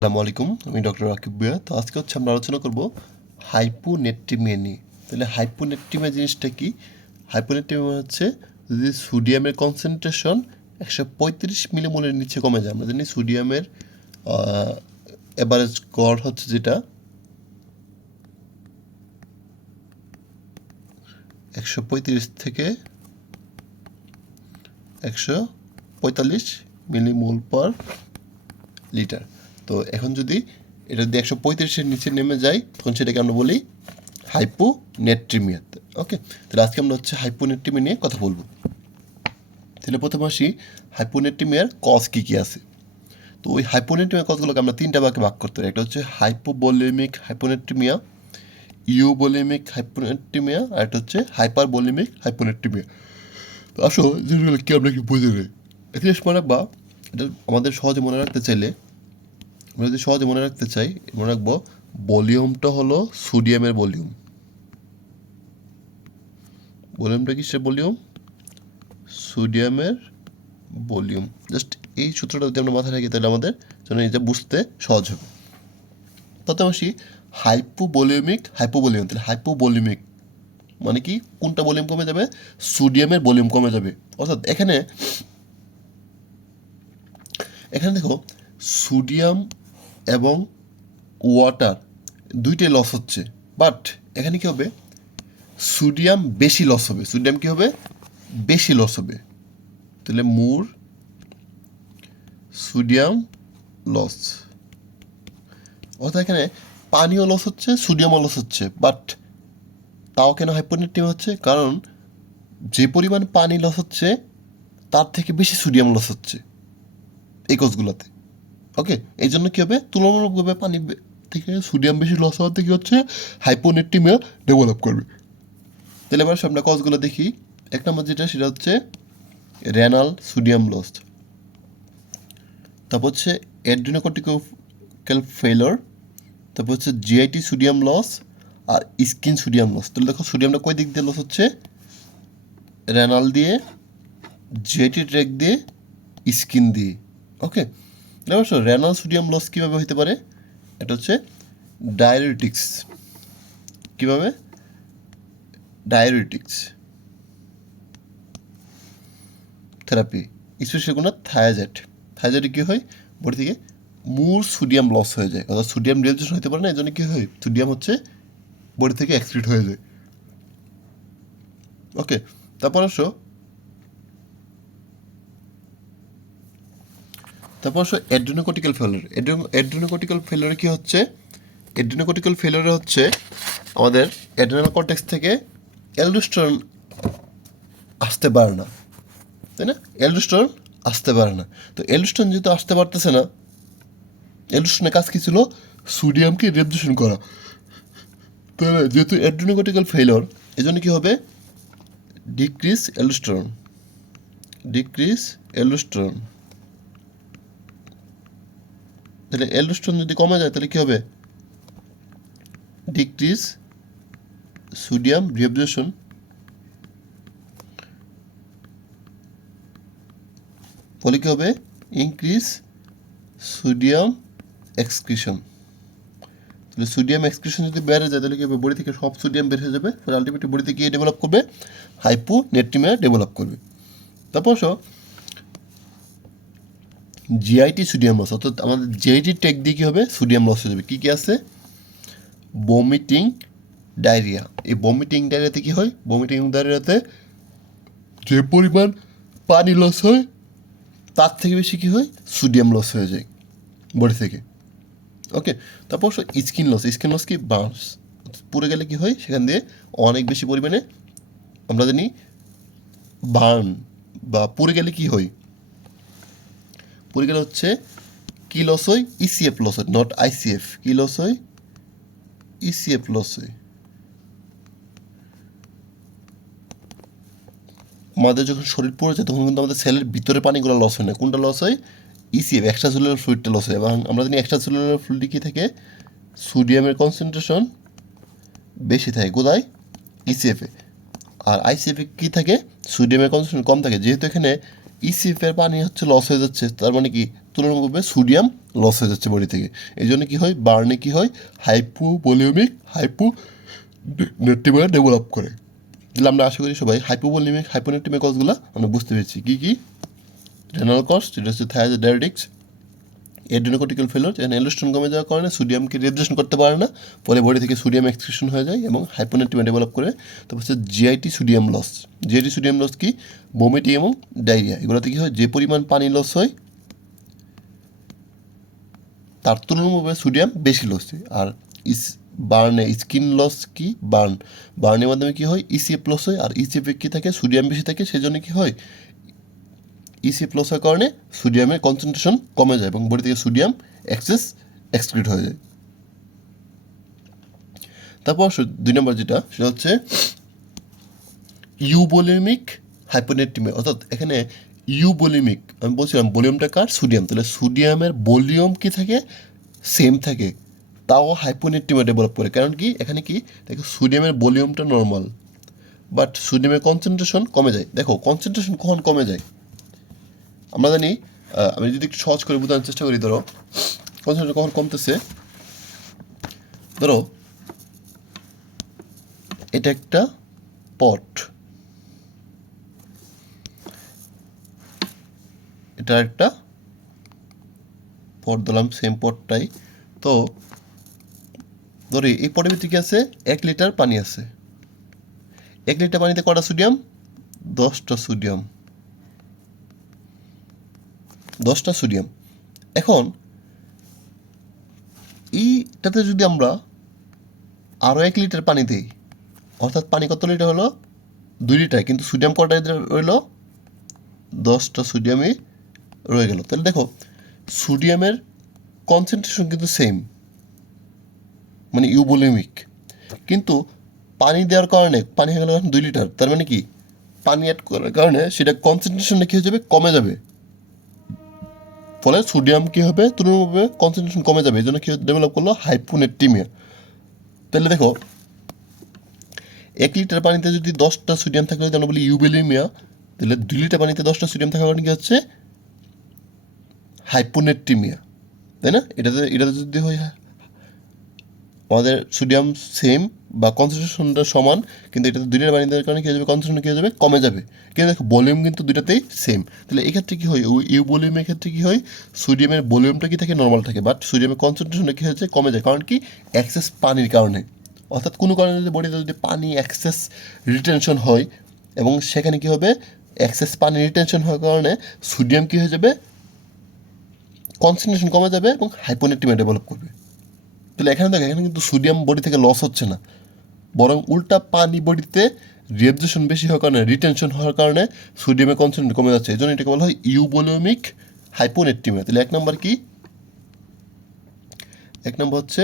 আসসালামু আলাইকুম, আমি ডক্টর রাকিব ভুঁইয়া। তো আজকে আমরা আলোচনা করব হাইপোনেট্রিমিয়া নিয়ে। তাহলে হাইপোনেট্রিমিয়া জিনিসটা কি? হাইপোনেট্রিমিয়া হচ্ছে যদি সোডিয়ামের কনসেন্ট্রেশন 135 মিলিমোলের নিচে কমে যায়। আমরা জানি সোডিয়ামের এভারেজ গড় হচ্ছে যেটা 135 থেকে 145 মিলিমোল পার লিটার। তো এখন যদি এটা যদি 135-এর নিচে নেমে যায় তখন সেটাকে আমরা বলি হাইপোনেট্রিমিয়া। ওকে, তাহলে আজকে আমরা হাইপোনেট্রিমিয়া নিয়ে কথা বলবো। তাহলে প্রথমে আসি হাইপোনেট্রিমিয়ার কজ কী কী আছে। তো ওই হাইপোনেট্রিমিয়ার কজগুলোকে আমরা তিনটা ভাগে ভাগ করতে পারি। একটা হচ্ছে হাইপোভলিমিক হাইপোনেট্রিমিয়া, ইউভলিমিক হাইপোনেট্রিমিয়া, আর একটা হচ্ছে হাইপারভলিমিক হাইপোনেট্রিমিয়া। তো আসলে জিনিসগুলো কি আমরা কি বুঝে নেই, এটা মনে রাখবা। এটা আমাদের সহজে মনে রাখতে চাইলে, আমরা যদি সহজে মনে রাখতে চাই, মনে রাখবো ভলিউমটা হলো সোডিয়ামের ভলিউম। ভলিউমটা কিসের ভলিউম? সোডিয়ামের ভলিউম। জাস্ট এই সূত্রটা যদি আমরা মাথায় রাখি তাহলে আমাদের জন্য এটা বুঝতে সহজ হবে। প্রথমে আসি হাইপোভলিউমিক হাইপোভলিউম। তাহলে হাইপোভলিউমিক মানে কি? কোনটা ভলিউম কমে যাবে? সোডিয়ামের ভলিউম কমে যাবে। অর্থাৎ এখানে দেখো, সোডিয়াম এবং ওয়াটার দুইটাই লস হচ্ছে, বাট এখানে কি হবে? সোডিয়াম বেশি লস হবে। সোডিয়াম কি হবে? বেশি লস হবে। তাহলে মোর সোডিয়াম লস। অর্থাৎ এখানে পানিও লস হচ্ছে, সোডিয়ামও লস হচ্ছে, বাট তাও কেন হাইপোনেট্রিমিয়া হচ্ছে? কারণ যে পরিমাণ পানি লস হচ্ছে তার থেকে বেশি সোডিয়াম লস হচ্ছে এই কোষগুলোতে। ওকে, এই জন্য কী হবে? তুলনামূলকভাবে পানি থেকে সোডিয়াম বেশি লস হওয়াতে কী হচ্ছে? হাইপোনেট্রিমিয়া ডেভেলপ করবে। তাহলে এবার আমরা কজগুলো দেখি। এক নম্বর যেটা, সেটা হচ্ছে রেনাল সোডিয়াম লস। তারপর হচ্ছে অ্যাড্রিনোকর্টিক্যাল ফেইলর। তারপর হচ্ছে জিআইটি সোডিয়াম লস আর স্কিন সোডিয়াম লস। তাহলে দেখো সোডিয়ামটা কয় দিক দিয়ে লস হচ্ছে? রেনাল দিয়ে, জিআইটি ট্র্যাক দিয়ে, স্কিন দিয়ে। ওকে, অবশ্য রেনাল সোডিয়াম লস কীভাবে হতে পারে? এটা হচ্ছে ডায়ুরেটিক্স। কীভাবে? ডায়ুরেটিক্স থেরাপি, স্পেশালি কোনো থায়াজাইড। থায়াজাইডে কী হয়? বডি থেকে মূল সোডিয়াম লস হয়ে যায়, অর্থাৎ সোডিয়াম রিঅ্যাবজর্পশন হতে পারে না। এই জন্য কী হয়? সোডিয়াম হচ্ছে বডি থেকে এক্সক্রিট হয়ে যায়। ওকে, তারপর আসো অ্যাড্রিনোকর্টিক্যাল ফেলিওর। অ্যাড্রিনোকর্টিক্যাল ফেলিওরে কী হচ্ছে? অ্যাড্রিনোকর্টিক্যাল ফেলিওরে হচ্ছে আমাদের অ্যাড্রিনাল কর্টেক্স থেকে অ্যালডোস্টেরন আসতে পারে না, তাই না? অ্যালডোস্টেরন আসতে পারে না। তো অ্যালডোস্টেরন যেহেতু আসতে পারতেছে না, অ্যালডোস্টেরনের কাজ কী ছিল? সোডিয়ামকে রিঅ্যাবজর্পশন করা। তাহলে যেহেতু অ্যাড্রিনোকর্টিক্যাল ফেলিওর, এই জন্য কী হবে? Decrease aldosterone. Decrease aldosterone. তাহলে অ্যালডোস্টেরন যদি কমে যায় তাহলে কী হবে? Decrease sodium reabsorption. ফলে কী হবে? Increase sodium excretion. তাহলে সোডিয়াম এক্সক্রিশন যদি বেড়ে যায় তাহলে কী হবে? বডি থেকে সব সোডিয়াম বের হয়ে যাবে। ফলে আলটিমেটলি বডিতে গিয়ে ডেভেলপ করবে হাইপোনেট্রিমিয়া ডেভেলপ করবে। তারপর জিআইটি সোডিয়াম লস, অর্থাৎ আমাদের জিআইটি ট্যাগ দিয়ে কী হবে? সোডিয়াম লস হয়ে যাবে। কী কী আছে? Vomiting, diarrhoea. এই বমিটিং ডায়রিয়াতে কী হয়? বমিটিং ডায়রিয়াতে যে পরিমাণ পানি লস হয় তার থেকে বেশি কী হয়? সোডিয়াম লস হয়ে যায় বডি থেকে। ওকে, তারপর স্কিন লস। স্কিন লস কি? বার্নস। পুড়ে গেলে কী হয়? সেখান দিয়ে অনেক বেশি পরিমাণে আমরা জানি বার্ন বা পুড়ে গেলে কী হয়? পুড়ে গেলে হচ্ছে কী লস হয়? ইসিএফ লস হয়, নট আইসিএফ। কী লস হয়? ইসিএফ লস হয়। আমাদের যখন শরীর পড়ে যায় তখন কিন্তু আমাদের সেলের ভিতরে পানিগুলো লস হয় না। কোনটা লস হয়? ইসিএফ, এক্সট্রা সেলুলার ফ্লুইডটা লস হয়। এবং আমরা জানি এক্সট্রা সেলুলার ফ্লুইডে কী থাকে? সোডিয়ামের কনসেন্ট্রেশন বেশি থাকে। কোথায়? ইসিএফে। আর আইসিএফে কী থাকে? সোডিয়ামের কনসেন্ট্রেশন কম থাকে। যেহেতু এখানে ইসিএফের পানি হচ্ছে লস হয়ে যাচ্ছে, তার মানে কি তুলনামূলকভাবে সোডিয়াম লস হয়ে যাচ্ছে বডি থেকে। এই জন্য কী হয়, বার্নে কী হয়, হাইপোভলিউমিক হাইপোনেট্রিমিয়া ডেভেলপ করে। তাহলে আমরা আশা করি সবাই হাইপোভলিউমিক হাইপোনেট্রিমিয়া কজগুলো আমরা বুঝতে পেরেছি। কী কী? রেনাল কস্ট, এটা হচ্ছে থায়াজোডায়ারেটিক্স, এডেনোকর্টিক্যাল ফেলোর, এখানে অ্যালডোস্টেরন কমে যাওয়ার কারণে সোডিয়ামকে রিঅ্যাবজর্পশন করতে পারে না, ফলে বডি থেকে সোডিয়াম এক্সক্রিশন হয়ে যায় এবং হাইপোনেট্রিমিয়া ডেভেলপ করে। তারপর হচ্ছে GIT sodium loss. GIT sodium loss কি? বমিটিং এবং ডায়রিয়া। এগুলোতে কী হয়, যে পরিমাণ পানি লস হয় তার তুলনামূলকভাবে সোডিয়াম বেশি লস হয়। আর বার্নে স্কিন লস কি? বার্নের মাধ্যমে কী হয়, ইসিএফ লস হয়। আর ইসিএফে কী থাকে, সোডিয়াম বেশি থাকে, সেজন্য কী হয়, ইসিএফ লস হওয়ার কারণে সোডিয়ামের কনসেন্ট্রেশন কমে যায় এবং বডি থেকে সোডিয়াম এক্সক্রিট হয়ে যায়। তারপর 2 নম্বর যেটা, সেটা হচ্ছে ইউবোলিমিক হাইপোনেট্রিমিয়া। অর্থাৎ এখানে ইউবোলিমিক, আমি বলছিলাম ভলিউমটা কার? সোডিয়াম। তাহলে সোডিয়ামের ভলিউম কি থাকে? সেম থাকে, তাও হাইপোনেট্রিমিয়া ডেভেলপ করে। কারণ কি? এখানে কি দেখো, সোডিয়ামের ভলিউমটা নর্মাল, বাট সোডিয়ামের কনসেন্ট্রেশন কমে যায়। দেখো কনসেন্ট্রেশন কখন কমে যায় আমরা জানি, আমি যদি একটু সহজ করে বোঝানোর চেষ্টা করি, ধরো কনসেন্ট্রেশন কখন কমতেছে, ধরো এটা একটা পট, এটা একটা পট দিলাম, সেম পটটাই। তো ধরি এই পটের ভিতরে কি আছে, 1 লিটার পানি আছে। 1 লিটার পানিতে কটা সোডিয়াম? 10টা সোডিয়াম। 10টা সোডিয়াম। এখন এইটাতে যদি আমরা আরও 1 লিটার পানি দিই, অর্থাৎ পানি কত লিটার হলো? 2 লিটার, কিন্তু সোডিয়াম কটা রইল? 10টা সোডিয়ামই রয়ে গেল। তাহলে দেখো সোডিয়ামের কনসেন্ট্রেশন কিন্তু সেম, মানে ইউবোলিমিক, কিন্তু পানি দেওয়ার কারণে পানি হয়ে গেল 2 লিটার, তার মানে কি পানি অ্যাড করার কারণে সেটা কনসেন্ট্রেশনটা কী হয়ে যাবে? কমে যাবে। ফলে সোডিয়াম কী হবে? তুলনামূলকভাবে কনসেন্ট্রেশন কমে যাবে। এই জন্য কী ডেভেলপ করলো? হাইপোনেট্রিমিয়া। তাহলে দেখো 1 লিটার পানিতে যদি 10টা সোডিয়াম থাকলে যদি আমরা বলি ইউবোলিমিয়া, তাহলে 2 লিটার পানিতে 10টা সোডিয়াম থাকার কারণে কী হচ্ছে? হাইপোনেট্রিমিয়া, তাই না? এটাতে যদি হয় আমাদের সোডিয়াম সেম বা কনসেন্ট্রেশনটা সমান, কিন্তু এটাতে 2 লিটার পানি দেওয়ার কারণে কী হয়ে যাবে? কনসেন্ট্রেশন কী হয়ে যাবে? কমে যাবে। কিন্তু দেখো ভলিউম কিন্তু দুটাতেই সেম। তাহলে এক্ষেত্রে কী হয়, ইউভলিউমের ক্ষেত্রে কী হয়, সোডিয়ামের ভলিউমটা কি থাকে? নর্মাল থাকে, বাট সোডিয়ামের কনসেন্ট্রেশনটা কী হয়েছে? কমে যায়। কারণ কি? এক্সেস পানির কারণে। অর্থাৎ কোনো কারণে যদি বডিতে যদি পানি এক্সেস রিটেনশন হয়, এবং সেখানে কী হবে, এক্সেস পানি রিটেনশন হওয়ার কারণে সোডিয়াম কী হয়ে যাবে? কনসেন্ট্রেশন কমে যাবে এবং হাইপোনেট্রিমিয়া ডেভেলপ করবে। তাহলে এখানে দেখো, এখানে কিন্তু সোডিয়াম বডি থেকে লস হচ্ছে না, বরং উল্টা পানি বডিতে রিঅ্যাবজর্পশন বেশি হওয়ার কারণে, রিটেনশন হওয়ার কারণে সোডিয়ামের কনসেন্ট্রেশন কমে যাচ্ছে। এই জন্য এটাকে বলা হয় ইউবোলিমিক হাইপোনেট্রিমিয়া। তাহলে 1 নম্বর কি? 1 নম্বর হচ্ছে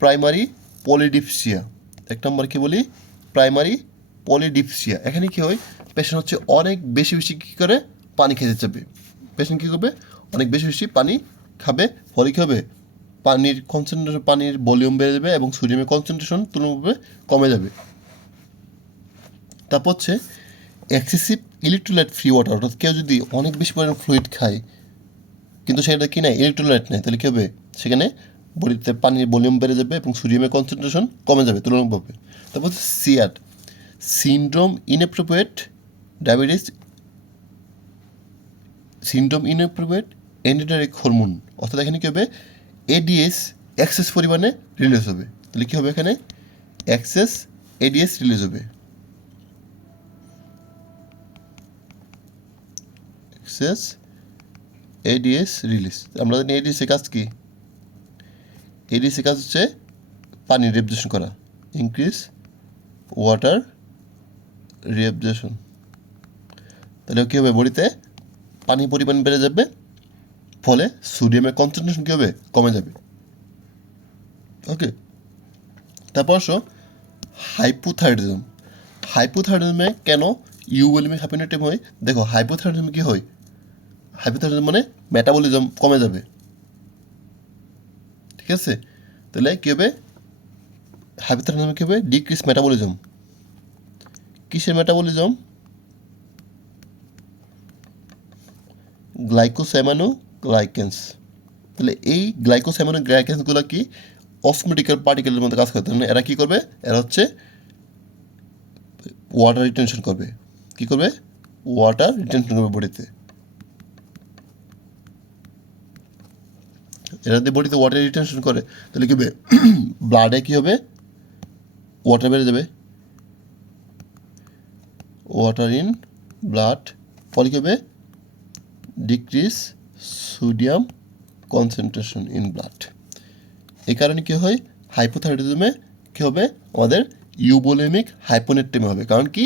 প্রাইমারি পলিডিপসিয়া। 1 নম্বর কি বলি? Primary polydipsia. এখানে কী হয়, পেশেন্ট হচ্ছে অনেক বেশি বেশি কী করে পানি খেতে চাবে। পেশেন্ট কী করবে? অনেক বেশি বেশি পানি খাবে, ফলে কী হবে? পানির কনসেন্ট্রেশন, পানির ভলিউম বেড়ে যাবে এবং সোডিয়ামের কনসেন্ট্রেশন তুলনামূলকভাবে কমে যাবে। তারপর হচ্ছে এক্সেসিভ ইলেকট্রোলাইট ফ্রি ওয়াটার। অর্থাৎ কেউ যদি অনেক বেশি পরিমাণ ফ্লুইড খায় কিন্তু সেটা কি নেয়, ইলেকট্রোলাইট নেয়, তাহলে কী হবে? সেখানে বডিতে পানির ভলিউম বেড়ে যাবে এবং সোডিয়ামের কনসেন্ট্রেশন কমে যাবে তুলনামূলকভাবে। তারপর হচ্ছে SIADH, syndrome inappropriate diabetes, syndrome inappropriate antidiuretic hormone. অর্থাৎ এখানে কী হবে? এডিএস এক্সেস পরিমাণে রিলিজ হবে। তাহলে কী হবে? এখানে এক্সেস এডিএস রিলিজ হবে, এক্সেস এডিএস রিলিজ। আমরা জানি এডিএসের কাজ কি? এডিএসের কাজ হচ্ছে পানি রিঅ্যাবজর্পশন করা, ইনক্রিজ ওয়াটার রিঅ্যাবজর্পশন। তাহলে কী হবে? বডিতে পানির পরিমাণ বেড়ে যাবে, ফলে সোডিয়ামের কনসেন্ট্রেশন কী হবে? কমে যাবে। ওকে, তারপর আসো হাইপোথাইরয়েডিজম। হাইপোথাইরয়েডিজমে কেন ইউবোলিমিক হাইপোনেট্রিমিয়া হয়? দেখো হাইপোথাইরয়েডিজমে কী হয়? হাইপোথাইরয়েডিজম মানে মেটাবলিজম কমে যাবে, ঠিক আছে? তাহলে কী হবে? হাইপোথাইরয়েডিজমে কী হবে? Decrease metabolism. কিসের মেটাবলিজম? গ্লাইকোস্যামিনোগ্লাইকেন্স। তাহলে এই গ্লাইকোস্যামিনোগ্লাইকেন্সগুলো কি অসমোটিক্যাল পার্টিকেলের মধ্যে কাজ করতে মানে এরা কী করবে, এরা হচ্ছে ওয়াটার রিটেনশন করবে। কী করবে? ওয়াটার রিটেনশন করবে বডিতে। এরা যদি বডিতে ওয়াটার রিটেনশন করে তাহলে কী হবে, ব্লাডে কী হবে, ওয়াটার বেড়ে যাবে, ওয়াটার ইন ব্লাড, ফলে কী হবে, decrease sodium concentration in blood. এই কারণে কী হয়, হাইপোথাইরয়েডিজমে কী হবে, আমাদের ইউবোলেমিক হাইপোনেট্রেমিয়া হবে। কারণ কি,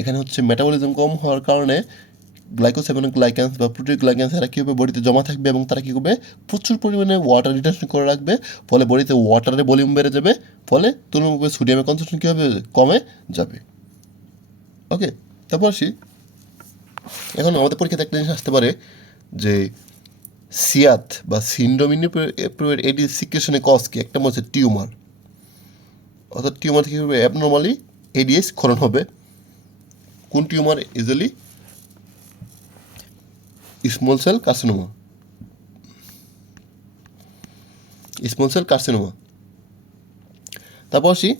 এখানে হচ্ছে মেটাবলিজম কম হওয়ার কারণে গ্লাইকোস্যামিনোগ্লাইকেন্স বা প্রোটিওগ্লাইকেন্স এরা কী হবে, বডিতে জমা থাকবে এবং তারা কী করবে, প্রচুর পরিমাণে ওয়াটার রিটেনশন করে রাখবে। ফলে বডিতে ওয়াটারের ভলিউম বেড়ে যাবে, ফলে তুলনামূলক সোডিয়ামের কনসেন্ট্রেশন কী হবে, কমে যাবে। ওকে, তারপর আসি, এখন আমাদের পরীক্ষাতে একটা জিনিস আসতে পারে যে সিয়াত বা সিন্ড্রোম ইনঅ্যাপ্রোপ্রিয়েট এডিএস সিক্রেশনের কজ কি। একটা হচ্ছে টিউমার, অর্থাৎ টিউমার থেকে অ্যাবনর্মালি এডিএস ক্ষরণ হবে। কোন tumour? Easily small cell carcinoma, small cell carcinoma. তারপর আসি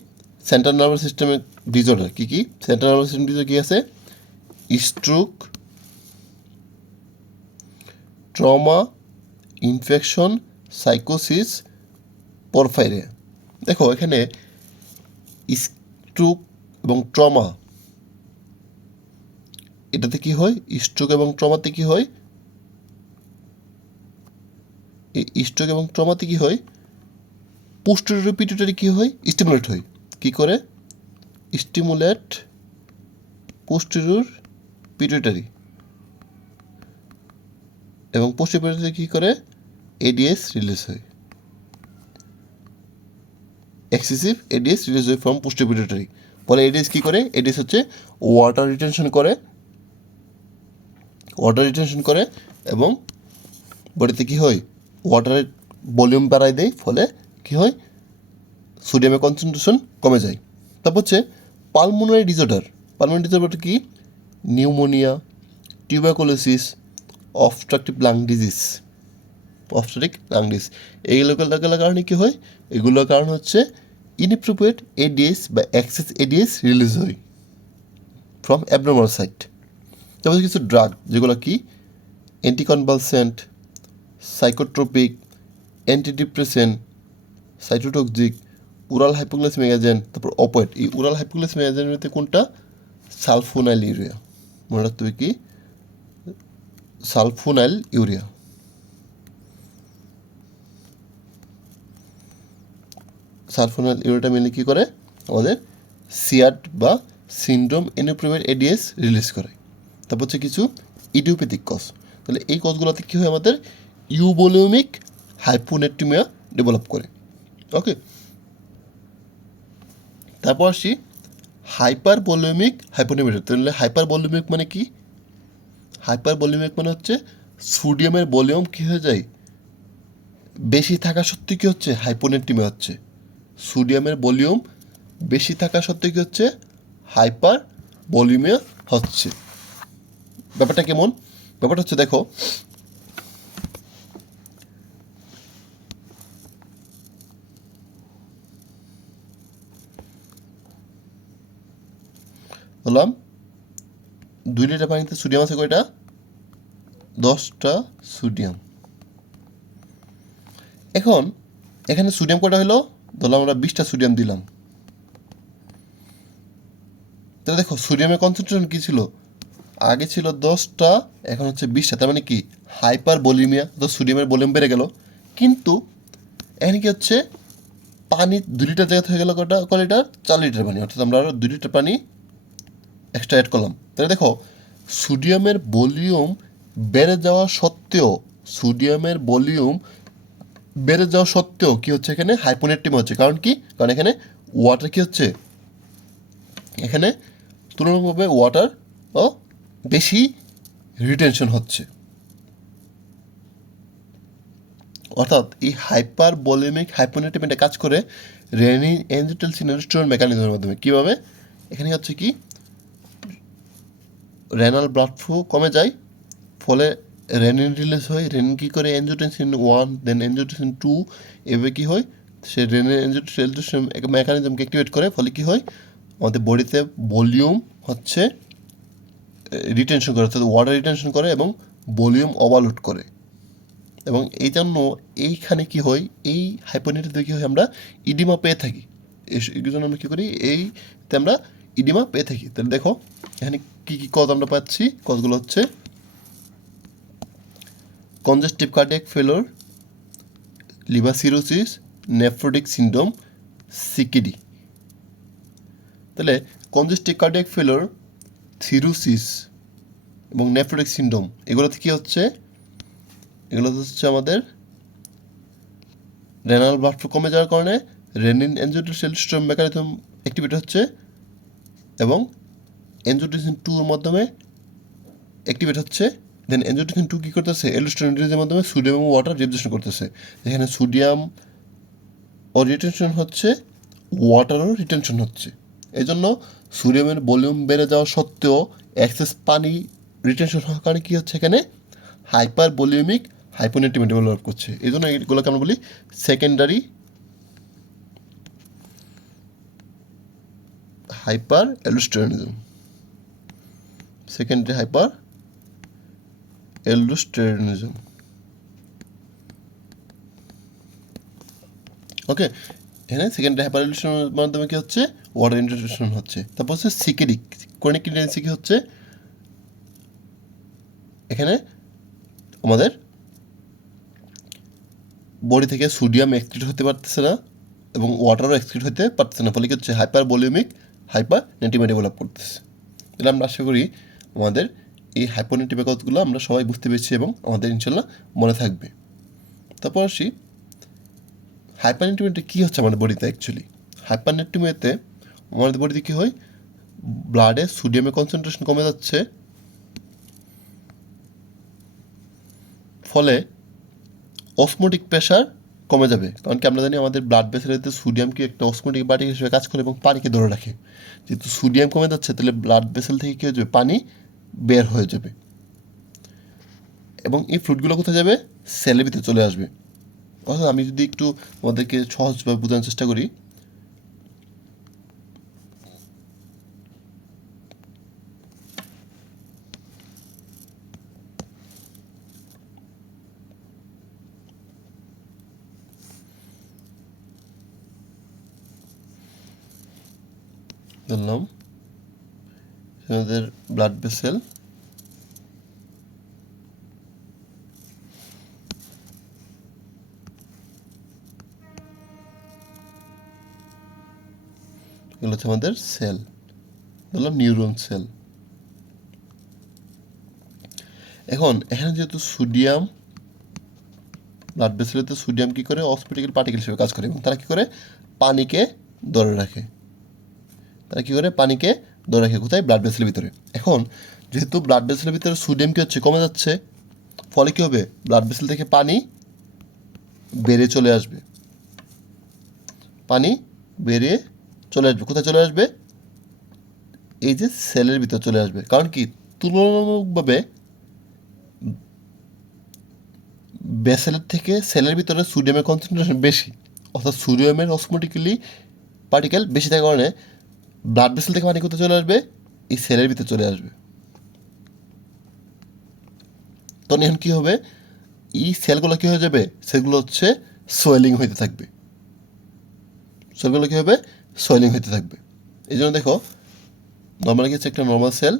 সেন্ট্রাল নার্ভাস সিস্টেমের ডিসঅর্ডার কী কী। সেন্ট্রাল নার্ভাস সিস্টেম ডিসঅর্ডার কী আছে? স্ট্রোক, ট্রমা, ইনফেকশন, সাইকোসিস, পরফাইরিয়া। দেখো এখানে স্ট্রোক এবং ট্রমা, এটাতে কি হয়, স্ট্রোক এবং ট্রমাতে কি হয়, এই স্ট্রোক এবং ট্রমাতে কি হয়, পোস্টেরিয়র পিটুইটারি কি হয়, স্টিমুলেট হয়। কি করে? স্টিমুলেট পোস্টেরিয়র পিটুইটারি, এবং পোস্টেরিয়র পিটুইটারি কি করে, এডিএস রিলিজ হয়, এক্সেসিভ এডিএস রিলিজ হয় ফ্রম পোস্টেরিয়র পিটুইটারি। ফলে এডিএস কি করে, এডিএস হচ্ছে ওয়াটার রিটেনশন করে, ওয়াটার রিটেনশন করে এবং বডিতে কী হয়, ওয়াটারের ভলিউম বাড়ায় দেয়, ফলে কী হয়, সোডিয়ামের কনসেন্ট্রেশন কমে যায়। তারপর হচ্ছে পালমোনারি ডিসঅর্ডার। পালমোনারি ডিসঅর্ডার কি? Pneumonia, tuberculosis, obstructive lung disease, obstructive lung disease. এইগুলোর কারণে কী হয়, এগুলোর কারণ হচ্ছে ইনঅ্যাপ্রোপ্রিয়েট এডিএস বা এক্সেস এডিএস রিলিজ হয় ফ্রম অ্যাবনর্মাল সাইট। তারপর কিছু ড্রাগ যেগুলো কি anticonvulsant, psychotropic, antidepressant, cytotoxic, oral hypoglycemic agent, তারপর অপয়েড। এই ওরাল হাইপোগ্লাইসেমিক এজেন্টের কোনটা? Sulphonyl urea. মনে রাখতে হবে কি, সালফোনাইল ইউরিয়া। সালফোনাইল ইউরিয়াটা মেনলি কী করে, আমাদের সিয়াট বা সিন্ড্রোম ইনঅ্যাপ্রোপ্রিয়েট এডিএস রিলিজ করে। তারপর হচ্ছে কিছু ইডিওপ্যাথিক কজ। তাহলে এই কজগুলোতে কী হয়, আমাদের ইউবোলিউমিক হাইপোনেট্রিমিয়া ডেভেলপ করে। ওকে, তারপর আসি হাইপার ভলিউমিক হাইপোনেমিয়া। তাহলে হাইপার ভলিউমিক মানে কি? হাইপার ভলিউমিক মানে হচ্ছে সোডিয়ামের ভলিউম কী হয়ে যায়, বেশি থাকা সত্ত্বেও কী হচ্ছে, হাইপোনেট্রিমিয়া হচ্ছে। সোডিয়ামের ভলিউম বেশি থাকা সত্ত্বেও কী হচ্ছে, হাইপার ভলিউমিয়া হচ্ছে। ব্যাপারটা কেমন? ব্যাপারটা হচ্ছে, দেখো বললাম 2 লিটার পানিতে সোডিয়াম আছে কয়টা? 10টা সোডিয়াম। এখন এখানে সোডিয়াম কয়টা হলো? ধরলাম আমরা 20টা সোডিয়াম দিলাম। তাহলে দেখো সোডিয়ামের কনসেন্ট্রেশন কী ছিল, আগে ছিল 10টা, এখন হচ্ছে 20টা। তার মানে কি, হাইপার ভলিউমিয়া, তো সোডিয়ামের ভলিউম বেড়ে গেল। কিন্তু এখানে কি হচ্ছে, পানি 2 লিটার জায়গাতে হয়ে গেল ক লিটার, 4 লিটার পানি, অর্থাৎ আমরা আরও 2 লিটার পানি এক্সট্রা অ্যাড করলাম। তাহলে দেখো সোডিয়ামের ভলিউম বেড়ে যাওয়া সত্ত্বেও, সোডিয়ামের ভলিউম বেড়ে যাওয়া সত্ত্বেও কী হচ্ছে, এখানে হাইপোনেট্রিমিয়া হচ্ছে। কারণ কি? কারণ এখানে ওয়াটার কী হচ্ছে, এখানে তুলনামূলকভাবে ওয়াটার ও বেশি রিটেনশন হচ্ছে। অর্থাৎ এই হাইপার ভলিউমিক হাইপোনেট্রিমিয়াটা কাজ করে রেনিন অ্যাঞ্জিওটেনসিন রেস্টোরেন্ট মেকানিজমের মাধ্যমে। কীভাবে? এখানে হচ্ছে কি, রেনাল ব্লাড ফ্লো কমে যায়, ফলে রেনিন রিলিজ হয়, রেনিন কী করে এনজিওটেনসিন 1 দেন এনজিওটেনসিন 2 এভাবে কী হয় সে রেনিন এনজিওটেনসিন মেকানিজমকে অ্যাক্টিভেট করে, ফলে কী হয় আমাদের বডিতে ভলিউম হচ্ছে রিটেনশন করে, অর্থাৎ ওয়াটার রিটেনশন করে এবং ভলিউম ওভারলোড করে। এবং এই জন্য এইখানে কী হয়, এই হাইপোনেটিতে কী হয় আমরা ইডিমা পেয়ে থাকি। এই জন্য আমরা কী করি, এইতে আমরা ইডিমা পেয়ে থাকি। তাহলে দেখো এখানে কী কী কজ আমরা পাচ্ছি, কজগুলো হচ্ছে congestive cardiac failure, liver cirrhosis, nephrotic syndrome, CKD। তাহলে congestive cardiac failure, সিরোসিস এবং নেফ্রোটিক সিন্ড্রোম এগুলোতে কী হচ্ছে, এগুলোতে হচ্ছে আমাদের রেনাল ব্লাড ফ্লো কমে যাওয়ার কারণে রেনিন এনজিওটেনসিন মেকানিজম অ্যাক্টিভেট হচ্ছে এবং এনজিওটেনসিন 2 এর মাধ্যমে অ্যাক্টিভেট হচ্ছে। দেন এনজিওটেনসিন 2 কী করতেছে, অ্যালডোস্টেরন রিলিজের মাধ্যমে সোডিয়াম এবং ওয়াটার রিবজেকশন করতেছে। এখানে সোডিয়াম ও রিটেনশন হচ্ছে, ওয়াটারও রিটেনশন হচ্ছে। এই জন্য সোডিয়ামের ভলিউম বেড়ে যাওয়া সত্ত্বেও এক্সেস পানি রিটেনশন হওয়ার কারণে কী হচ্ছে, এখানে হাইপার ভলিউমিক হাইপোনেট্রিমিয়া ডেভেলপ করছে। এই জন্য এগুলোকে আমরা বলি secondary hyper aldosteronism, secondary hyper aldosteronism. Okay, এখানে সেকেন্ডারি হাইপার অ্যালডোস্টেরনের মাধ্যমে কী হচ্ছে, ওয়াটার ইন্ট্রোডাকশন হচ্ছে। তারপর হচ্ছে সিকেডিক ক্রনিক কিডনি ডিজিজ কী হচ্ছে, এখানে আমাদের বডি থেকে সোডিয়াম এক্সক্রিট হতে পারতেছে না এবং ওয়াটারও এক্সক্রিট হতে পারতেছে না, ফলে কী হচ্ছে হাইপার ভলিউমিক হাইপার নেট্রিমিয়া ডেভেলপ করতেছে। তাহলে আমরা আশা করি আমাদের এই হাইপোনেট্রিমিয়া কজগুলো আমরা সবাই বুঝতে পেরেছি এবং আমাদের ইনশাল্লাহ মনে থাকবে। তারপর আসি হাইপারনেট্রিমিয়াতে কী হচ্ছে আমাদের বডিতে। অ্যাকচুয়ালি হাইপারনেট্রিমিয়াতে আমাদের বডিতে কী হয়, ব্লাডে সোডিয়ামের কনসেন্ট্রেশন কমে যাচ্ছে, ফলে অসমোটিক প্রেশার কমে যাবে। কারণ কি আমরা জানি আমাদের ব্লাড ভেসেলেতে সোডিয়াম কি একটা অসমোটিক পার্টিকেল হিসেবে কাজ করে এবং পানিকে ধরে রাখে। যেহেতু সোডিয়াম কমে যাচ্ছে তাহলে ব্লাড ভেসেল থেকে কী হয়ে যাবে, পানি বের হয়ে যাবে এবং এই ফ্লুইডগুলো কোথায় যাবে, সেলের ভিতরে চলে আসবে। অর্থাৎ আমি যদি একটু আমাদেরকে সহজভাবে বোঝানোর চেষ্টা করি, ধরলাম আমাদের ব্লাড ভেসেল, এগুলো হচ্ছে আমাদের সেল, ধরলাম নিউরন সেল। এখন এখানে যেহেতু সোডিয়াম ব্লাড ভেসেলেতে সোডিয়াম কী করে, অসমোটিক পার্টিকেল হিসেবে কাজ করে এবং তারা কী করে, পানিকে ধরে রাখে। তারা কী করে, পানিকে ধরে রাখে কোথায়, ব্লাড ভেসেলের ভিতরে। এখন যেহেতু ব্লাড ভেসেলের ভিতরে সোডিয়াম কী হচ্ছে, কমে যাচ্ছে, ফলে কী হবে, ব্লাড ভেসেল থেকে পানি বেড়ে চলে আসবে, পানি বেরিয়ে চলে আসবে, কোথায় চলে আসবে, এই যে সেলের ভিতর চলে আসবে। কারণ কি, তুলনামূলকভাবে ভেসেলের থেকে সেলের ভিতরে সোডিয়ামের কনসেন্ট্রেশন বেশি, অর্থাৎ সোডিয়ামের অসমোটিক্যালি পার্টিকেল বেশি থাকার কারণে ব্লাড ভেসেল থেকে পানি কোথায় চলে আসবে, এই সেলের ভিতরে চলে আসবে। তখন এখন কী হবে, এই সেলগুলো কী হয়ে যাবে, সেলগুলো হচ্ছে সোয়েলিং হইতে থাকবে, সেলগুলো কী হবে, সোয়েলিং হইতে থাকবে। এই জন্য দেখো নর্মালি হচ্ছে একটা নর্মাল সেল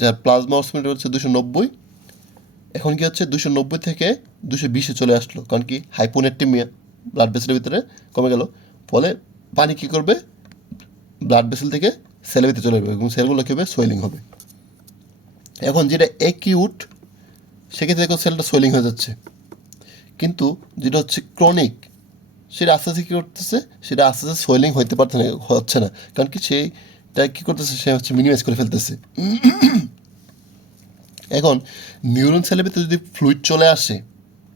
যার প্লাজমা অসমোটিক হচ্ছে 290, এখন কি হচ্ছে 290 থেকে 220-এ চলে আসলো। কারণ কি, হাইপোনেট্রিমিয়া, ব্লাড ভেসেলের ভিতরে কমে গেল, ফলে পানি কী করবে, ব্লাড ভেসেল থেকে সেলের ভিতরে চলে যাবে এবং সেলগুলো কী হবে, সোয়েলিং হবে। এখন যেটা অ্যাকিউট, সেক্ষেত্রে দেখো সেলটা সোয়েলিং হয়ে যাচ্ছে, কিন্তু যেটা হচ্ছে ক্রনিক, সেটা আস্তে আস্তে কী করতেছে, সেটা আস্তে আস্তে সোয়েলিং হইতে হচ্ছে না। কারণ কি, সেইটা কী করতেছে, সে হচ্ছে মিনিমাইজ করে ফেলতেছে। এখন নিউরন সেলের ভিতরে যদি ফ্লুইড চলে আসে,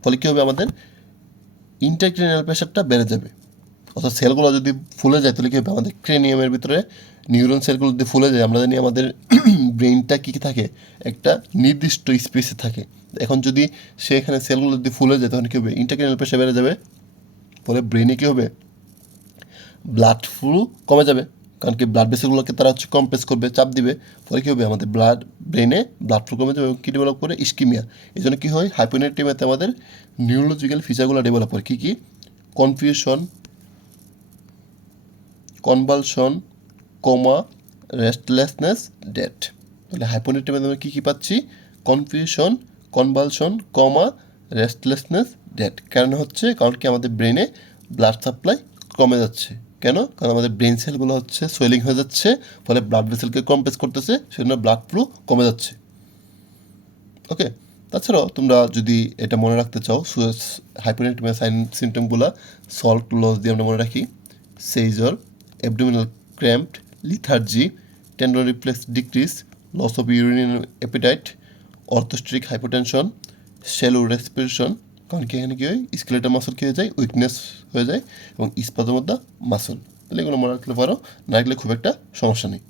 ফলে কী হবে, আমাদের ইন্টারক্রেনিয়াল প্রেশারটা বেড়ে যাবে। অর্থাৎ সেলগুলো যদি ফুলে যায় তাহলে কী হবে, আমাদের ক্রেনিয়ামের ভিতরে নিউরন সেলগুলো যদি ফুলে যায়, আমরা জানি আমাদের ব্রেইনটা কী থাকে, একটা নির্দিষ্ট স্পেসে থাকে। এখন যদি সে এখানে সেলগুলো যদি ফুলে যায় তখন কী হবে, ইন্ট্রাক্রেনিয়াল প্রেশার বেড়ে যাবে, ফলে ব্রেনে কী হবে, ব্লাড ফ্লো কমে যাবে, কারণ কি ব্লাড ভেসেলগুলোকে তারা কম্প্রেস করবে, চাপ দিবে, ফলে কী হবে, আমাদের ব্রেনে ব্লাড ফ্লো কমে যাবে এবং কী ডেভেলপ করে, ইস্কিমিয়া। এই জন্য কী হয়, হাইপোনেট্রিমিয়াতে আমাদের নিউরোলজিক্যাল ফিচারগুলো ডেভেলপ করে, কী কী, confusion, convulsion, coma, restlessness, death. তাহলে হাইপোনেট্রিমিয়াতে আমরা কী কী পাচ্ছি, confusion, convulsion, coma, restlessness, death. কারণ হচ্ছে, কারণ কি আমাদের ব্রেনে ব্লাড সাপ্লাই কমে যাচ্ছে। কেন? কারণ আমাদের ব্রেন সেলগুলো হচ্ছে সোয়েলিং হয়ে যাচ্ছে, ফলে ব্লাড ভেসেলকে কম্প্রেস করতেছে, সেজন্য ব্লাড ফ্লো কমে যাচ্ছে। ওকে, তাছাড়াও তোমরা যদি এটা মনে রাখতে চাও, হাইপোনেট্রিমিয়া সাইন সিমটমগুলো সল্ট লস দিয়ে আমরা মনে রাখি, seizure, abdominal cramp, lethargy, tendon reflex decrease, loss of urine appetite, orthostatic hypotension, shallow respiration. কারণ কি এখানে কী হয়, স্কেলেটাল মাসল কী হয়ে যায়, উইকনেস হয়ে যায়, এবং স্পাজমোদা মাসল। তাহলে এগুলো মনে রাখলে পারো, না রাখলে খুব একটা সমস্যা নেই।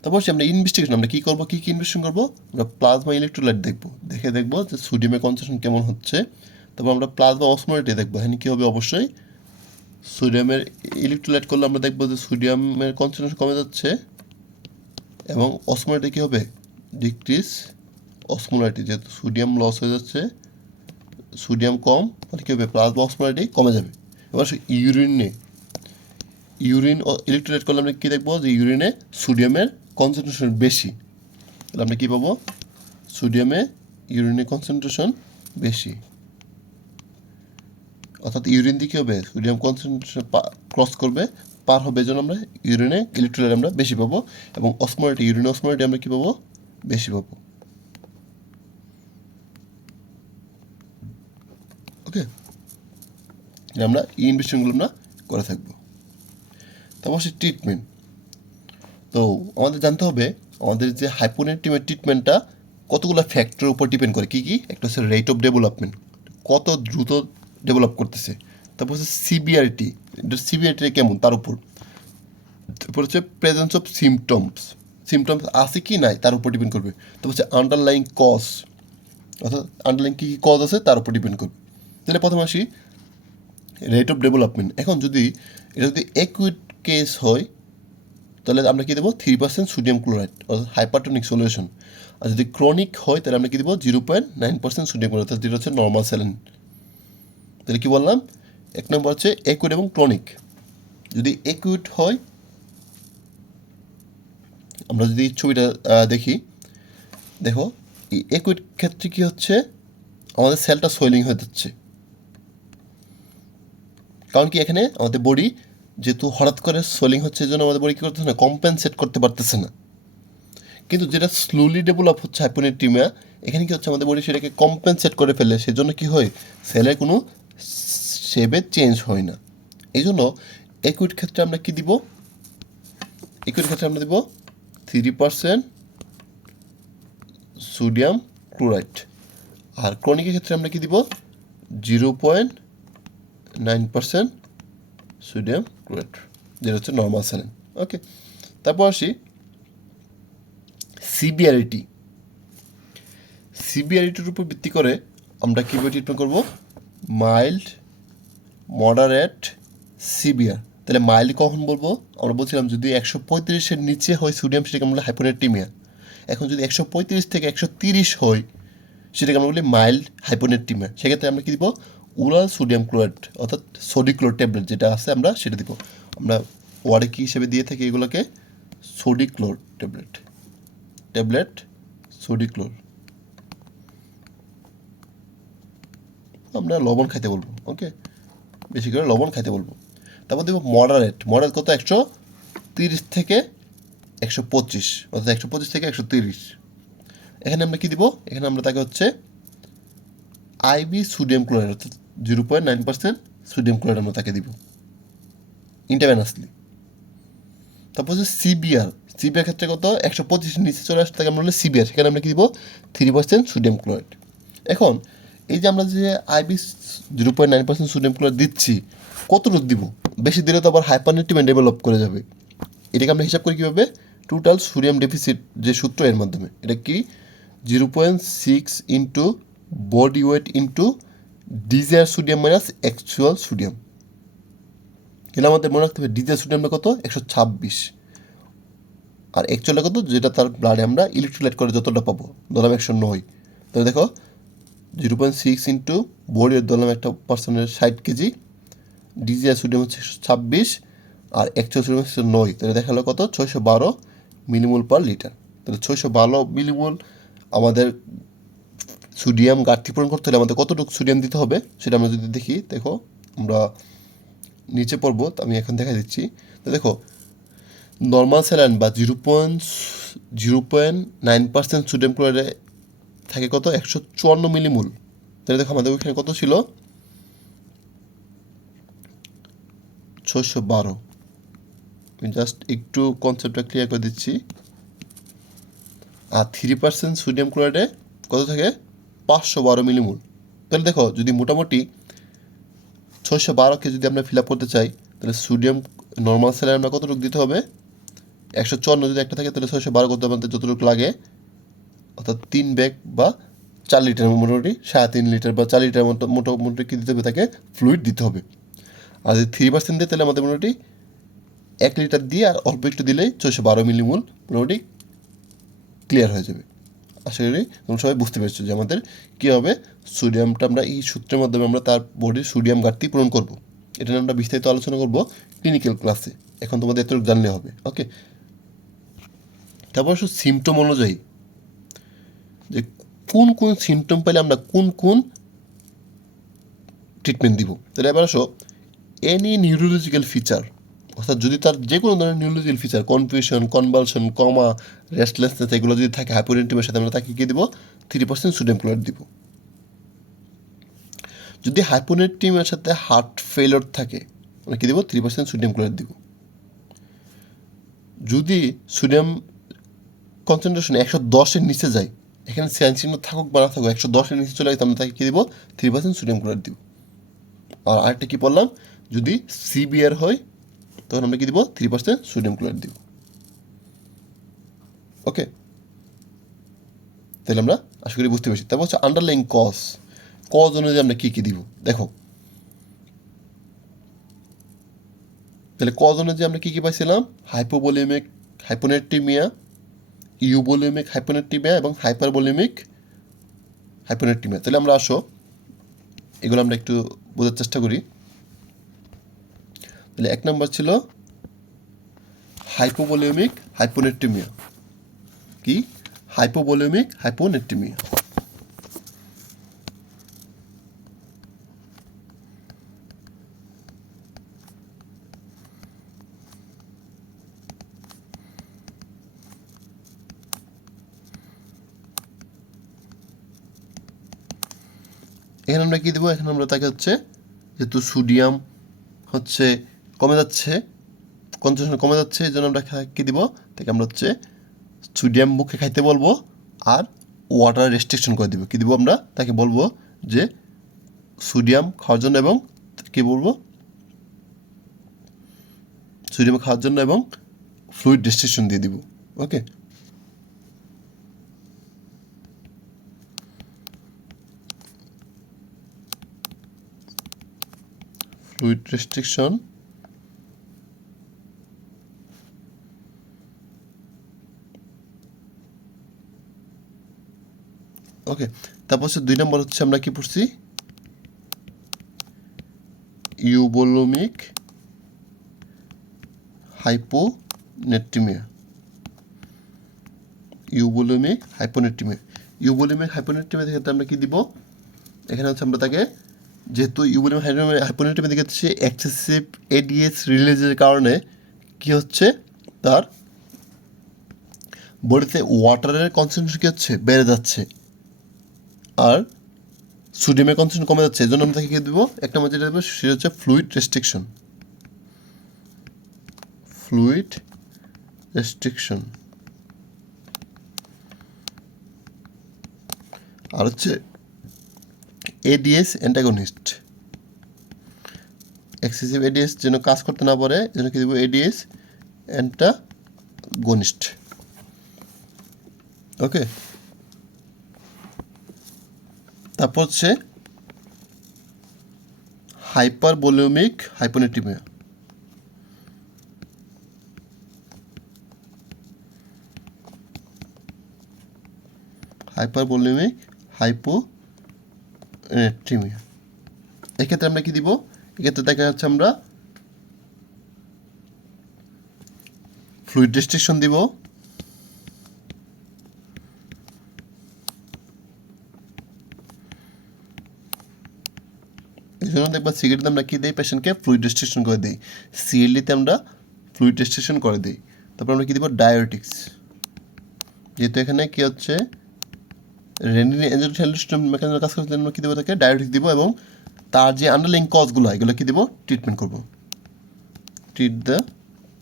তারপর আমরা ইনভেস্টিগেশন, আমরা কী করবো, কী ইনভেস্টিগেশন করবো, আমরা প্লাজমা ইলেকট্রোলাইট দেখবো, দেখবো যে সোডিয়ামের কনসেন্ট্রেশন কেমন হচ্ছে। তারপর আমরা প্লাজমা অসমোলারিটি দেখবো, এখানে কী হবে, অবশ্যই সোডিয়ামের ইলেকট্রোলাইট করলে আমরা দেখবো যে সোডিয়ামের কনসেন্ট্রেশন কমে যাচ্ছে, এবং অসমোলারিটি কী হবে, ডিক্রিজ অসমোলারিটি, যেহেতু সোডিয়াম লস হয়ে যাচ্ছে, সোডিয়াম কম, মানে কী হবে, প্লাজমা অসমোলারিটি কমে যাবে। এবার ইউরিন ইলেকট্রোলাইট করলে আমরা কী দেখবো, যে ইউরিনে সোডিয়ামের কনসেন্ট্রেশন বেশি, তাহলে আমরা কী পাবো, সোডিয়ামে ইউরিনের কনসেন্ট্রেশন বেশি, অর্থাৎ ইউরিন দিয়ে কী হবে, সোডিয়াম কনসেন্ট্রেশন ক্রস করবে, পার হবে, এই জন্য আমরা ইউরিনে ইলেকট্রোলাইট আমরা বেশি পাবো, এবং অসমোলারিটি, ইউরিন অসমোলারিটি আমরা কী পাবো, বেশি পাবো। ওকে, আমরা এই ইনভেস্টিগেশনগুলো আমরা করে থাকবো। তারপর সে ট্রিটমেন্ট, তো আমাদের জানতে হবে আমাদের যে হাইপোনেট্রিমিয়ার ট্রিটমেন্টটা কতগুলো ফ্যাক্টরের উপর ডিপেন্ড করে, কী কী, একটা হচ্ছে রেট অফ ডেভেলপমেন্ট, কত দ্রুত ডেভেলপ করতেছে, তারপর হচ্ছে সিভিয়ারিটি, সিভিয়ারিটি কেমন তার উপর, তারপর হচ্ছে প্রেজেন্স অফ সিমটমস আছে কি নাই তার উপর ডিপেন্ড করবে, তারপর হচ্ছে আন্ডারলাইং কজ, অর্থাৎ আন্ডারলাইং কী কী কজ আছে তার উপর ডিপেন্ড করবে। তাহলে প্রথমে আসি রেট অফ ডেভেলপমেন্ট। এখন যদি এটা যদি অ্যাকুইট কেস হয়, তাহলে আমরা কী দেবো, 3% সোডিয়াম ক্লোরাইড, অর্থাৎ হাইপারটোনিক সলিউশন। আর যদি ক্রনিক হয়, তাহলে আমরা কী দেবো, 0.9% সোডিয়াম ক্লোরাইড, অর্থাৎ যেটা হচ্ছে নর্মাল স্যালাইন। তাহলে কী বললাম, এক নম্বর হচ্ছে অ্যাকুইট এবং ক্রনিক। যদি অ্যাকুইট হয়, আমরা যদি ছবিটা দেখি, দেখো এই অ্যাকুইট ক্ষেত্রে কী হচ্ছে, আমাদের সেলটা সোয়েলিং হয়ে যাচ্ছে, কারণ কি এখানে আমাদের বডি যেহেতু হঠাৎ করে সোয়েলিং হচ্ছে, এই জন্য আমাদের বডি কী করতেছে না, কম্পেনসেট করতে পারতেছে না। কিন্তু যেটা স্লোলি ডেভেলপ হচ্ছে হাইপোনেট্রিমিয়া, এখানে কী হচ্ছে, আমাদের বডি সেটাকে কম্পেনসেট করে ফেলে, সেজন্য কী হয়, সেলের কোনো শেপে চেঞ্জ হয় না। এই জন্য অ্যাকুইট ক্ষেত্রে আমরা কী দিব, অ্যাকুইট ক্ষেত্রে আমরা দেব 3% সোডিয়াম ক্লোরাইড, আর ক্রনিকের ক্ষেত্রে আমরা কী দিব, 0.9% সোডিয়াম ক্লোরাইড, যেটা হচ্ছে নর্মাল স্যালাইন। ওকে, তারপর আসি সিভিয়ারিটির উপর ভিত্তি করে আমরা কীভাবে ট্রিটমেন্ট করবো, মাইল্ড, মডারেট, সিভিয়ার। তাহলে মাইল্ড কখন বলবো, আমরা বলছিলাম যদি 135-এর নিচে হয় সোডিয়াম, সেটাকে আমরা বলি হাইপোনেট্রিমিয়া। এখন যদি 135 থেকে 130 হয়, সেটাকে আমরা বলি মাইল্ড হাইপোনেট্রিমিয়া। সেক্ষেত্রে আমরা কী দিব, ওরাল সোডিয়াম ক্লোরাইড, অর্থাৎ সোডিক্লোর ট্যাবলেট যেটা আছে আমরা সেটা দিব। আমরা ওয়ার্ডে কী হিসেবে দিয়ে থাকি এগুলোকে, সোডিক্লোর ট্যাবলেট সোডিক্লোর। আমরা লবণ খাইতে বলবো, ওকে, বেশি করে লবণ খাইতে বলবো। তারপর দেবো মডারেট কত, 130 থেকে 125, অর্থাৎ 125 থেকে 130। এখানে আমরা কী দিব, এখানে আমরা তাকে হচ্ছে আইবি সোডিয়াম ক্লোরাইড, অর্থাৎ 0.9% সোডিয়াম ক্লোরাইড আমরা তাকে দিব ইন্টারভেনাসলি। তারপর হচ্ছে সিবিআর ক্ষেত্রে কত, 125 নিচে চলে আসতে, তাকে আমরা বলি সিবিআর, সেখানে আমরা কী দিব, 3% সোডিয়াম ক্লোরাইড। এখন এই যে আমরা যে আইবি 0.9% সোডিয়াম ক্লোরাইড দিচ্ছি, কতটুকু দিব, বেশি দিলে তো আবার হাইপারনেট্রিমিয়া ডেভেলপ করে যাবে। এটাকে আমরা হিসাব করি কীভাবে, টোটাল সোডিয়াম ডেফিসিট যে সূত্র এর মাধ্যমে, এটা কি 0.6 into body weight into desire sodium minus actual sodium. এগুলো আমাদের মনে রাখতে হবে, ডিজায়ার সোডিয়ামটা কত 126, আর অ্যাকচুয়ালটা কত যেটা তার ব্লাডে আমরা ইলেকট্রোলাইট করে যতটা পাবো, ধরলাম 109। তাহলে দেখো 0.6 ইন্টু বডি ওয়েট ধরলাম একটা পার্সনের 60 কেজি, ডিজিআর সোডিয়াম হচ্ছে 126 আর অ্যাকচুয়াল সোডিয়াম হচ্ছে 9, তাহলে দেখালো কত 612 মিলিমোল পার লিটার। তাহলে 612 মিলিমোল আমাদের সোডিয়াম ঘাটতি পূরণ করতে হলে আমাদের কতটুকু সোডিয়াম দিতে হবে সেটা আমরা যদি দেখি, দেখো আমরা নিচে পড়বো, আমি এখন দেখা দিচ্ছি। তো দেখো নর্মাল স্যালাইন বা 0.9% সোডিয়াম ক্লোরাইডে থাকে কত 154 মিলিমোল। তাহলে দেখো আমাদের ওইখানে কত ছিল 612। জাস্ট একটু কনসেপ্টটা ক্লিয়ার করে দিচ্ছি। আর 3% সোডিয়াম ক্লোরাইডে কত থাকে 512 মিলিমোল। তাহলে দেখো যদি মোটামুটি 612কে যদি আমরা ফিল আপ করতে চাই, তাহলে সোডিয়াম নর্মাল স্যালাইন আমরা কতটুকু দিতে হবে 154 যদি একটা থাকে, তাহলে 612 করতে আমাদের যতটুকু লাগে, অর্থাৎ 3 ব্যাগ বা 4 লিটার, মোটামুটি 3.5 লিটার বা 4 লিটার মতো মোটামুটি কী দিতে হবে তাকে ফ্লুইড দিতে হবে। আর যদি 3% দিয়ে তাহলে আমাদের মোটামুটি 1 লিটার দিয়ে আর অল্প একটু দিলেই 612 মিলিমোল মোটামুটি ক্লিয়ার হয়ে যাবে। আশা করি তোমরা সবাই বুঝতে পেরেছো যে আমাদের কী হবে, সোডিয়ামটা আমরা এই সূত্রের মাধ্যমে আমরা তার বডির সোডিয়াম ঘাটতি পূরণ করব। এটা নিয়ে আমরা বিস্তারিত আলোচনা করব ক্লিনিক্যাল ক্লাসে, এখন তোমাদের এতটুকু জানলে হবে। ওকে, তারপর সিমটম অনুযায়ী যে কোন কোন সিমটম পেলে আমরা কোন কোন ট্রিটমেন্ট দিব। তাহলে এবার আসো, এনি নিউরোলজিক্যাল ফিচার, অর্থাৎ যদি তার যে কোনো ধরনের নিউরোলজিক্যাল ফিচার, কনফিউশন, কনভালশন, কমা, রেস্টলেসনেস, এগুলো যদি থাকে হাইপোরেন্টিমের সাথে আমরা তাকে কী দেবো 3% সোডিয়াম ক্লোরাইড দিব। যদি হাইপোনেট্রিমের সাথে হার্ট ফেলিওর থাকে আমরা কী দেবো 3% সোডিয়াম ক্লোরাইড দিব। যদি সোডিয়াম কনসেন্ট্রেশন 110-এর নিচে যায়, এখানে সাইন চিহ্ন থাকুক বা না থাকুক 110-এর নিচে চলে গেছে, আমরা তাকে কী দেবো 3% সোডিয়াম ক্লোরাইড দিব। আর আরেকটা কী বললাম, যদি সিভিয়ার হয় তখন আমরা কী দিব 3% সোডিয়াম ক্লোরাইড দিব। ওকে, তাহলে আমরা আশা করি বুঝতে পেরেছি। তারপর হচ্ছে আন্ডারলাইং কজ অনুযায়ী আমরা কী কী দিব। দেখো তাহলে কজ অনুযায়ী আমরা কী কী পাইছিলাম, হাইপোভলিমিক হাইপোনেট্রিমিয়া, ইউভলিমিক হাইপোনেট্রিমিয়া এবং হাইপারভলিমিক হাইপোনেট্রিমিয়া। তাহলে আমরা আসো এগুলো আমরা একটু বোঝার চেষ্টা করি। তাহলে 1 নম্বর ছিল হাইপোভলিমিক হাইপোনেট্রিমিয়া। কি হাইপোভলিমিক হাইপোনেট্রিমিয়া? এখানে আমরা কী দেবো, এখানে আমরা তাকে হচ্ছে যেহেতু সোডিয়াম হচ্ছে কমে যাচ্ছে, কনসেন্ট্রেশন কমে যাচ্ছে, এই জন্য আমরা কী দিব তাকে আমরা হচ্ছে সোডিয়াম মুখে খাইতে বলবো আর ওয়াটার রেস্ট্রিকশন করে দেবো। কী দিব আমরা তাকে বলবো যে সোডিয়াম খাওয়ার জন্য এবং কী বলবো সোডিয়াম খাওয়ার জন্য এবং ফ্লুইড রেস্ট্রিকশন দিয়ে দিব। ওকে, ফ্লুইড রেস্ট্রিকশন। ওকে, তারপর হচ্ছে 2 নম্বর হচ্ছে আমরা কি পড়ছি ইউভলিমিক হাইপোনেট্রিমিয়া। ইউভলিমিক হাইপোনেট্রিমিয়া ক্ষেত্রে আমরা কি দিব, এখানে হচ্ছে আমরা তাকে যেহেতু ইউভলিমিক হাইপোনেট্রিমিয়া দিকে হচ্ছে এক্সেসিভ এডিএস রিলিজের কারণে কি হচ্ছে তার বডিতে ওয়াটারের কনসেন্ট্রেশন কি হচ্ছে বেড়ে যাচ্ছে আর সোডিয়ামের কনসেন্ট্রেশন কমে যাচ্ছে। এই জন্য আমরা তাকে কী দেবো, একটা মধ্যে যেটা দেবো সেটা হচ্ছে ফ্লুইড রেস্ট্রিকশন। ফ্লুইড রেস্ট্রিকশন আর হচ্ছে এডিএস অ্যান্টাগনিস্ট। এক্সেসিভ এডিএস যেন কাজ করতে না পারে যেন কি দেবো এডিএস ঘনিষ্ঠ। ওকে, তারপর হচ্ছে হাইপারবোলিমিক হাইপোনেট্রিমিয়া। হাইপারবোলিমিক হাইপোনেট্রিমিয়া, এক্ষেত্রে আমরা কি দিব? এক্ষেত্রে দেখা যাচ্ছে আমরা ফ্লুইড রেস্ট্রিকশন দিব, এই জন্য দেখবা সিগারেটে আমরা কী দিই? পেশেন্টকে ফ্লুইড রেস্ট্রিকশন করে দিই। সিএলডিতে আমরা ফ্লুইড রেস্ট্রিকশন করে দিই। তারপর আমরা কী দিব? ডায়োটিক্স। যেহেতু এখানে কী হচ্ছে রেনিন এনজাইম মেকানিজমের কাজ করতে আমরা কী দেবো? তাকে ডায়োটিক্স দিব এবং তার যে আন্ডারলাইং কজগুলো এগুলো কী দিব? ট্রিটমেন্ট করব। Treat the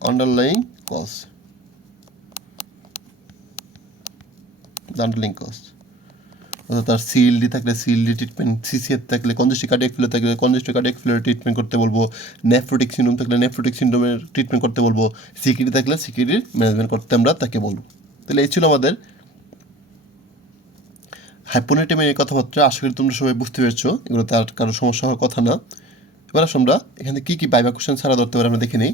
underlying cause, underlying cause. অর্থাৎ তার সিএলডি থাকলে সিএলডি ট্রিটমেন্ট, সিসিএফ থাকলে কনজেস্টিভ কার্ডিয়াক ফেলিওর থাকলে কনজেস্টিভ কার্ডিয়াক ফেলিওর ট্রিটমেন্ট করতে বলবো, নেফ্রোটিক সিন্ড্রোম থাকলে নেফ্রোটিক সিন্ড্রোমের ট্রিটমেন্ট করতে বলবো, সিকিডি থাকলে সিকিডির ম্যানেজমেন্ট করতে আমরা তাকে বলবো। তাহলে এই ছিল আমাদের হাইপোনেট্রিমিয়ার কথাবার্তা। আশা করি তোমরা সবাই বুঝতে পেরেছো, এগুলো তার কারো সমস্যা হওয়ার কথা না। এবার আমরা এখানে কী কী বাইবা কোশ্চেন ছাড়া ধরতে পারি আমরা দেখে নিই।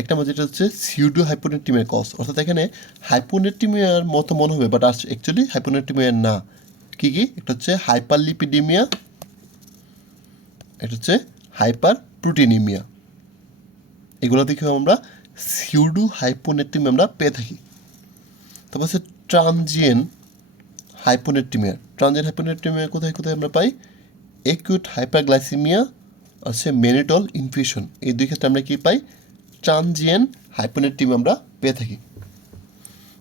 একটা মধ্যে যেটা হচ্ছে সিউডো হাইপোনেট্রিমিয়ার কজ, অর্থাৎ এখানে হাইপোনেট্রিমিয়ার মতো মনে হবে বাট অ্যাকচুয়ালি হাইপোনেট্রিমিয়ার না। কী কী? একটা হচ্ছে হাইপারলিপিডিমিয়া, একটা হচ্ছে হাইপার প্রোটিনিমিয়া। এগুলো থেকে আমরা সিউডো হাইপোনেট্রিমিয়া আমরা পেয়ে থাকি। তারপর হচ্ছে ট্রানজিয়েন্ট হাইপোনেট্রিমিয়া। ট্রানজিয়েন্ট হাইপোনেট্রিমিয়া কোথায় কোথায় আমরা পাই? একিউট হাইপারগ্লাইসিমিয়া আছে মেনিটল ইনফিউশন, এই দুই ক্ষেত্রে আমরা কী পাই? ট্রানজিয়েন্ট হাইপোনেট্রিমিয়া আমরা পেয়ে থাকি।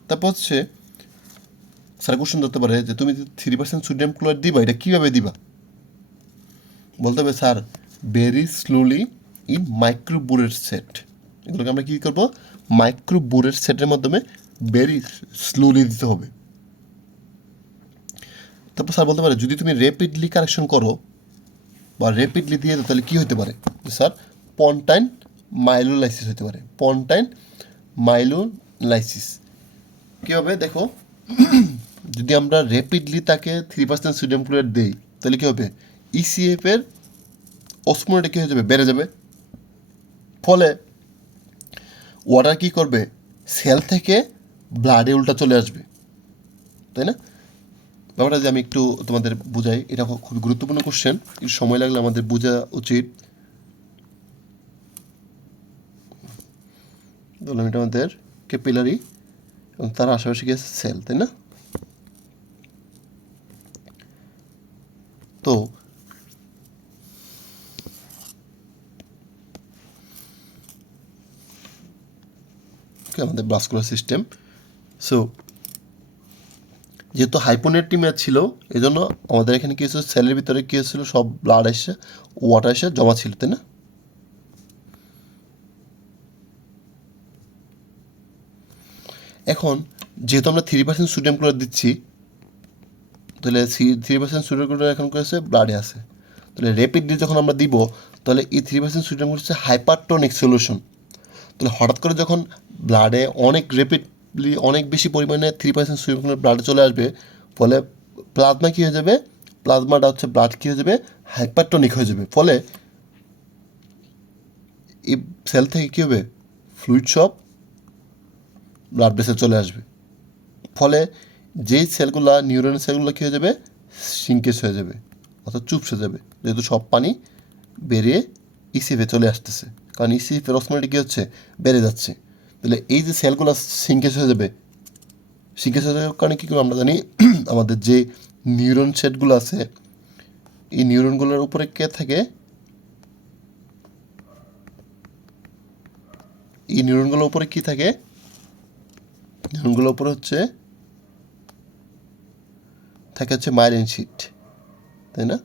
তারপর হচ্ছে স্যার কোশ্চেন ধরতে পারে যে তুমি 3% সোডিয়াম ক্লোরাইড দিবা, এটা কীভাবে দিবা? বলতে হবে স্যার ভেরি স্লোলি ইন মাইক্রোবোরের সেট। এগুলোকে আমরা কী করবো? মাইক্রোবোরের সেটের মাধ্যমে ভেরি স্লোলি দিতে হবে। তারপর স্যার বলতে পারে যদি তুমি র্যাপিডলি কারেকশন করো বা র্যাপিডলি দিয়ে দাও তাহলে কী হতে পারে? স্যার পন্টাইন মাইলোলাইসিস হতে পারে। পন্টাইন মাইলোলাইসিস কী হবে? দেখো যদি আমরা র্যাপিডলি তাকে 3% সোডিয়াম ক্লোরাইড দিই তাহলে কী হবে? ইসিএফের অসমোলেটে কী হয়ে যাবে? বেড়ে যাবে। ফলে ওয়াটার কী করবে? সেল থেকে ব্লাডে উল্টা চলে আসবে, তাই না? ব্যাপারটা যে আমি একটু তোমাদের বুঝাই, এটা খুবই গুরুত্বপূর্ণ কোশ্চেন, একটু সময় লাগলে আমাদের বোঝা উচিত। বললাম এটা আমাদের ক্যাপিলারি এবং তার আশেপাশে কি আছে? সেল, তাই না? তো আমাদের ভাস্কুলার সিস্টেম। সো যেহেতু হাইপোনেট্রিমিয়া ছিল এই জন্য আমাদের এখানে কী হয়েছিল? সেলের ভিতরে কী হয়েছিল? সব ব্লাড এসে ওয়াটার এসে জমা ছিল, তাই না? এখন যেহেতু আমরা 3% সোডিয়াম ক্লোরাইড দিচ্ছি, তাহলে 3% সোডিয়াম ক্লোরাইড এখন করেছে ব্লাডে আছে, তাহলে র্যাপিডলি যখন আমরা দিব তাহলে এই 3% সোডিয়াম হচ্ছে হাইপারটনিক সলিউশন। তাহলে হঠাৎ করে যখন ব্লাডে অনেক র্যাপিডলি অনেক বেশি পরিমাণে 3% সোডিয়াম ক্লোরাইড ব্লাডে চলে আসবে, ফলে প্লাজমা কী হয়ে যাবে? প্লাজমাটা হচ্ছে ব্লাড কী হয়ে যাবে? হাইপারটনিক হয়ে যাবে। ফলে এই সেল থেকে কী হবে? ফ্লুইড সব ব্লাড ভেসে চলে আসবে। ফলে যেই সেলগুলো নিউরনের সেলগুলো কী হয়ে যাবে? সিঙ্কেজ হয়ে যাবে, অর্থাৎ চুপসে যাবে, যেহেতু সব পানি বেরিয়ে ইসিএফে চলে আসতেছে, কারণ ইসিএফের অসমোলেটে কী হচ্ছে? বেড়ে যাচ্ছে। তাহলে এই যে সেলগুলো সিঙ্কেজ হয়ে যাবে, সিঙ্কেজ হয়ে যাওয়ার কারণে কী করবো? আমরা জানি আমাদের যে নিউরন সেটগুলো আছে এই নিউরনগুলোর উপরে কে থাকে? এই নিউরনগুলোর উপরে কী থাকে? নিউরনগুলোর উপরে থাকে হচ্ছে মাইলিন শিট, তাই না?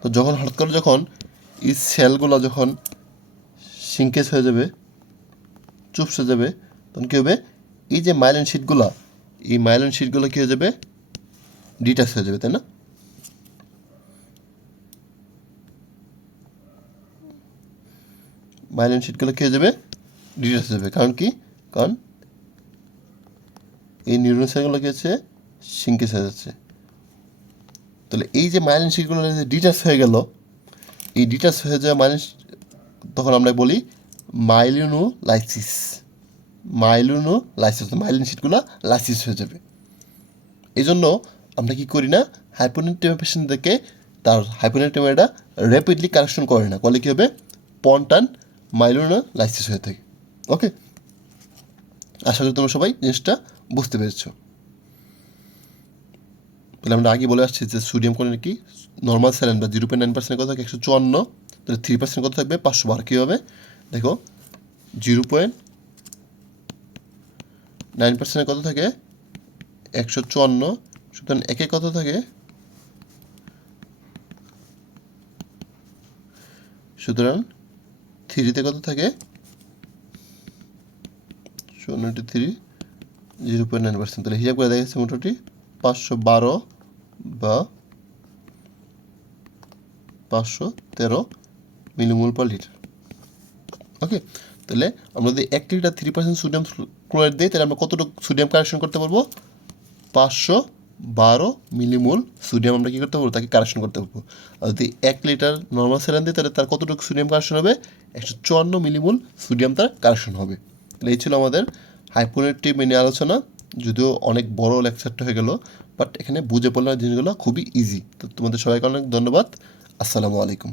তো যখন হঠাৎ করে যখন এই সেলগুলো যখন সিঙ্কেজ হয়ে যাবে, চুপসে যাবে, তখন কী হবে? এই যে মাইলিন শিটগুলো, এই মাইলিন শিটগুলো কী হয়ে যাবে? ডিটাচ হয়ে যাবে, তাই না? মাইলিন শিটগুলো কী হয়ে যাবে? ডিটাচ হয়ে যাবে। কারণ কি? কারণ এই নিউরন সেলগুলো কী হচ্ছে সিঙ্কেজ হয়ে যাচ্ছে। তাহলে এই যে মাইলিন শিটগুলো ডিটাচ হয়ে গেল, এই ডিটাচ হয়ে যাওয়া মাইলিন, তখন আমরা বলি মাইলিনোলাইসিস। মাইলিন শিটগুলো লাইসিস হয়ে যাবে। এই জন্য আমরা কি করি না, হাইপোনেট্রিমিয়া পেশেন্টদেরকে তার হাইপোনেট্রিমিয়াটা র্যাপিডলি কারেকশন করে না, করলে কী হবে, পন্টান মাইলিনোলাইসিস হয়ে থাকে। ওকে, আশা করি তোমরা সবাই জিনিসটা বুঝতে পেরেছো। তাহলে আমরা আগে বলে আসছি যে সোডিয়াম কোণের কি নর্মাল স্যালাইন বা 0.9% কত থাকে 154, তাহলে 3% কত থাকবে 512। কী হবে দেখো, 0.9% কত থাকে 154, সুতরাং একে কত থাকে, সুতরাং 3-তে কত থাকে 3, 0.9%। তাহলে হিসাব করে দেখা যাচ্ছে মোটামুটি 512 বা 513 মিলিমোল পার লিটার। ওকে, তাহলে আমরা যদি 1 লিটার 3% সোডিয়াম ক্লোরাইড দিই, তাহলে আমরা কতটুকু সোডিয়াম কারেকশন করতে পারবো, 512 মিলিমোল সোডিয়াম আমরা কী করতে পারবো, তাকে কারেকশন করতে পারবো। আর যদি 1 লিটার নর্মাল স্যালাইন দিই, তাহলে তার কতটুকু সোডিয়াম কারেকশন হবে, 154 মিলিমোল সোডিয়াম তার কারেকশন হবে। তাহলে এই ছিল আমাদের হাইপোনেট্রিমিয়া নিয়ে আলোচনা, যদিও অনেক বড় লেকচারটা হয়ে গেল, বাট এখানে বুঝে পড়লাম জিনিসগুলো খুবই ইজি। তো তোমাদের সবাইকে অনেক ধন্যবাদ। আসসালামু আলাইকুম।